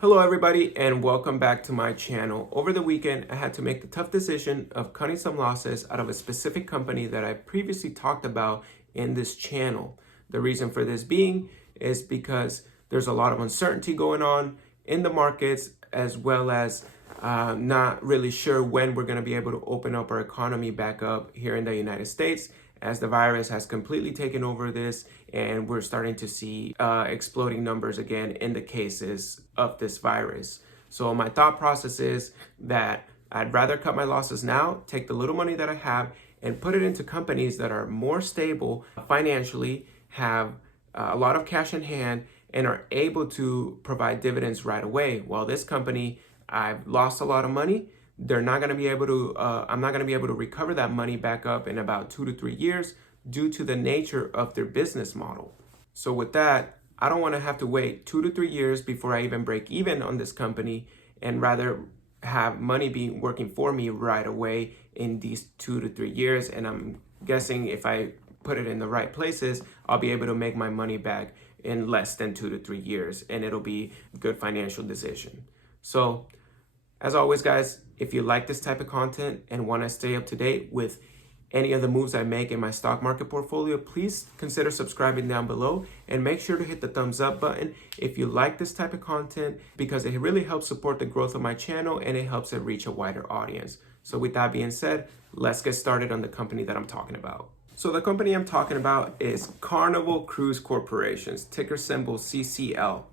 Hello everybody and welcome back to my channel. Over the weekend, I had to make the tough decision of cutting some losses out of a specific company that I previously talked about in this channel. The reason for this being is because there's a lot of uncertainty going on in the markets, as well as not really sure when we're going to be able to open up our economy back up here in the United States, as the virus has completely taken over this and we're starting to see exploding numbers again in the cases of this virus. So my thought process is that I'd rather cut my losses now, take the little money that I have and put it into companies that are more stable financially, have a lot of cash in hand, and are able to provide dividends right away. While this company, I've lost a lot of money. They're not going to be able to, I'm not going to be able to recover that money back up in about 2 to 3 years due to the nature of their business model. So with that, I don't want to have to wait 2 to 3 years before I even break even on this company, and rather have money be working for me right away in these 2 to 3 years. And I'm guessing if I put it in the right places, I'll be able to make my money back in less than 2 to 3 years, and it'll be a good financial decision. So as always, guys, if you like this type of content and want to stay up to date with any of the moves I make in my stock market portfolio, please consider subscribing down below and make sure to hit the thumbs up button if you like this type of content, because it really helps support the growth of my channel and it helps it reach a wider audience. So with that being said, let's get started on the company that I'm talking about. So the company I'm talking about is Carnival Cruise Corporation's ticker symbol CCL.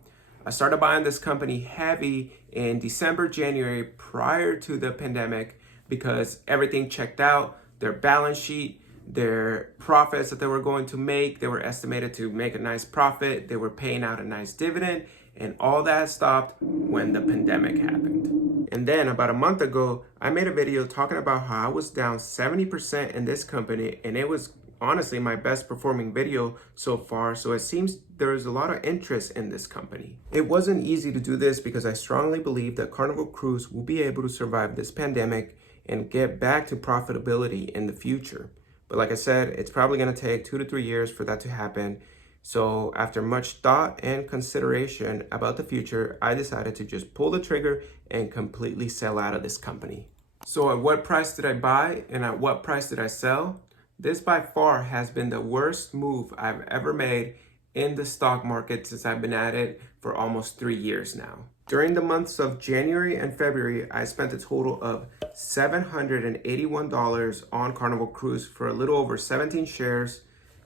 I started buying this company heavy in December, January, prior to the pandemic, because everything checked out. Their balance sheet, their profits that they were going to make, they were estimated to make a nice profit. They were paying out a nice dividend, and all that stopped when the pandemic happened. And then about a month ago, I made a video talking about how I was down 70% in this company, and it was honestly my best performing video so far. So it seems there's a lot of interest in this company. It wasn't easy to do this because I strongly believe that Carnival Cruise will be able to survive this pandemic and get back to profitability in the future. But like I said, it's probably going to take 2 to 3 years for that to happen. So after much thought and consideration about the future, I decided to just pull the trigger and completely sell out of this company. So at what price did I buy and at what price did I sell? This by far has been the worst move I've ever made in the stock market since I've been at it for almost 3 years now. During the months of January and February, I spent a total of $781 on Carnival Cruise for a little over 17 shares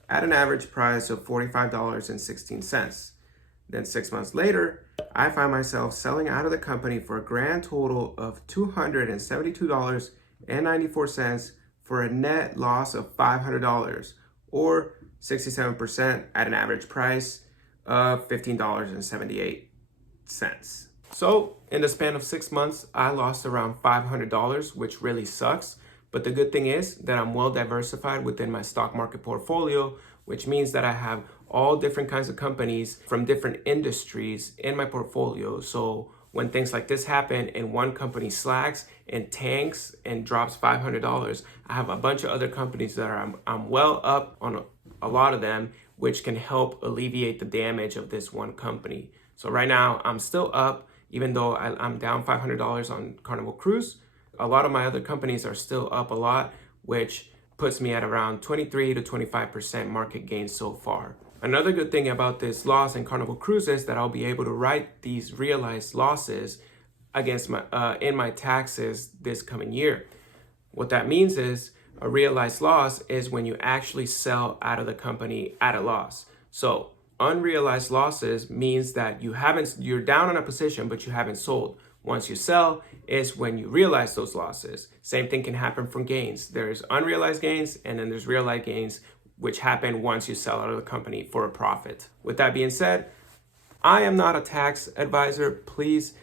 at an average price of $45.16. Then 6 months later, I find myself selling out of the company for a grand total of $272.94 for a net loss of $500, or 67% at an average price of $15.78. So in the span of 6 months, I lost around $500, which really sucks. But the good thing is that I'm well diversified within my stock market portfolio, which means that I have all different kinds of companies from different industries in my portfolio. So when things like this happen and one company slacks and tanks and drops $500, I have a bunch of other companies that I'm well up on a lot of them, which can help alleviate the damage of this one company. So right now I'm still up, even though I'm down $500 on Carnival Cruise. A lot of my other companies are still up a lot, which puts me at around 23 to 25% market gain so far. Another good thing about this loss in Carnival Cruise is that I'll be able to write these realized losses against my in my taxes this coming year. What that means is a realized loss is when you actually sell out of the company at a loss. So unrealized losses means that you're down on a position, but you haven't sold. Once you sell is when you realize those losses. Same thing can happen from gains. There's unrealized gains and then there's realized gains, which happen once you sell out of the company for a profit. With that being said, I am not a tax advisor. Please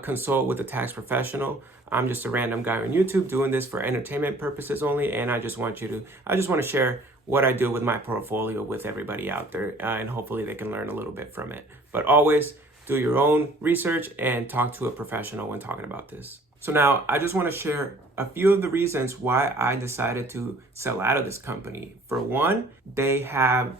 consult with a tax professional. I'm just a random guy on YouTube doing this for entertainment purposes only, and I just want to share what I do with my portfolio with everybody out there, and hopefully they can learn a little bit from it. But always do your own research and talk to a professional when talking about this. So now I just want to share a few of the reasons why I decided to sell out of this company. For one, they have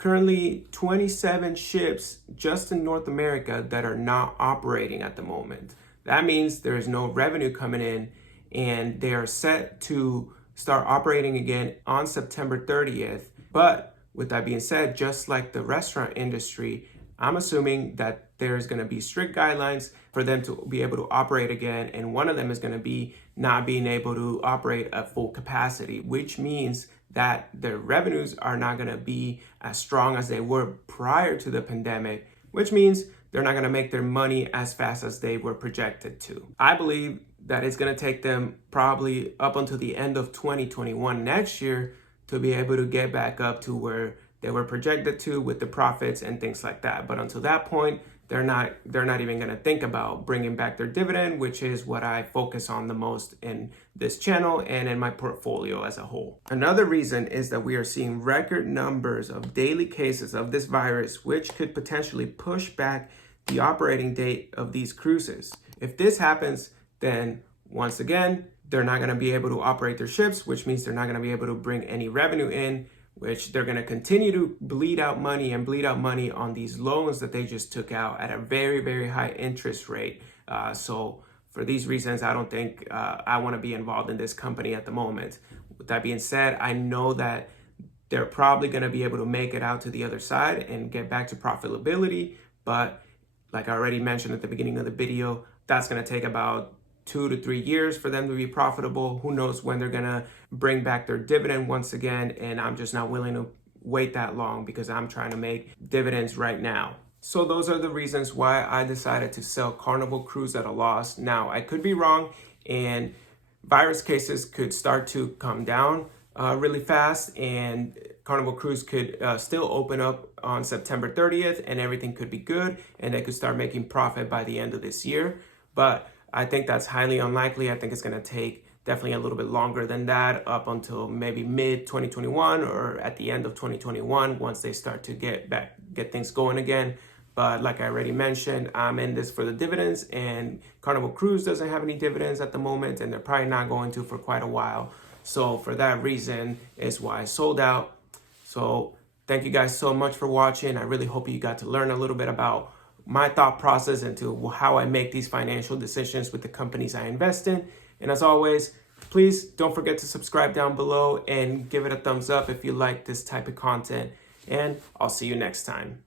currently 27 ships just in North America that are not operating at the moment. That means there is no revenue coming in, and they are set to start operating again on September 30th. But with that being said, just like the restaurant industry, I'm assuming that there's going to be strict guidelines for them to be able to operate again. And one of them is going to be not being able to operate at full capacity, which means that their revenues are not going to be as strong as they were prior to the pandemic, which means they're not going to make their money as fast as they were projected to. I believe that it's going to take them probably up until the end of 2021 next year to be able to get back up to where they were projected to with the profits and things like that. But until that point, they're not even going to think about bringing back their dividend, which is what I focus on the most in this channel and in my portfolio as a whole. Another reason is that we are seeing record numbers of daily cases of this virus, which could potentially push back the operating date of these cruises. If this happens, then once again, they're not going to be able to operate their ships, which means they're not going to be able to bring any revenue in, which they're going to continue to bleed out money on these loans that they just took out at a very, very high interest rate. So for these reasons, I don't think I want to be involved in this company at the moment. With that being said, I know that they're probably going to be able to make it out to the other side and get back to profitability. But like I already mentioned at the beginning of the video, that's going to take about 2 to 3 years for them to be profitable. Who knows when they're gonna bring back their dividend once again, and I'm just not willing to wait that long because I'm trying to make dividends right now. So those are the reasons why I decided to sell Carnival Cruise at a loss. Now, I could be wrong, and virus cases could start to come down really fast, and Carnival Cruise could still open up on September 30th, and everything could be good, and they could start making profit by the end of this year. But I think that's highly unlikely. I think it's going to take definitely a little bit longer than that, up until maybe mid 2021 or at the end of 2021 once they start to get things going again. But like I already mentioned, I'm in this for the dividends, and Carnival Cruise doesn't have any dividends at the moment, and they're probably not going to for quite a while. So for that reason is why I sold out. So thank you guys so much for watching. I really hope you got to learn a little bit about my thought process into how I make these financial decisions with the companies I invest in. And as always, please don't forget to subscribe down below and give it a thumbs up if you like this type of content. And I'll see you next time.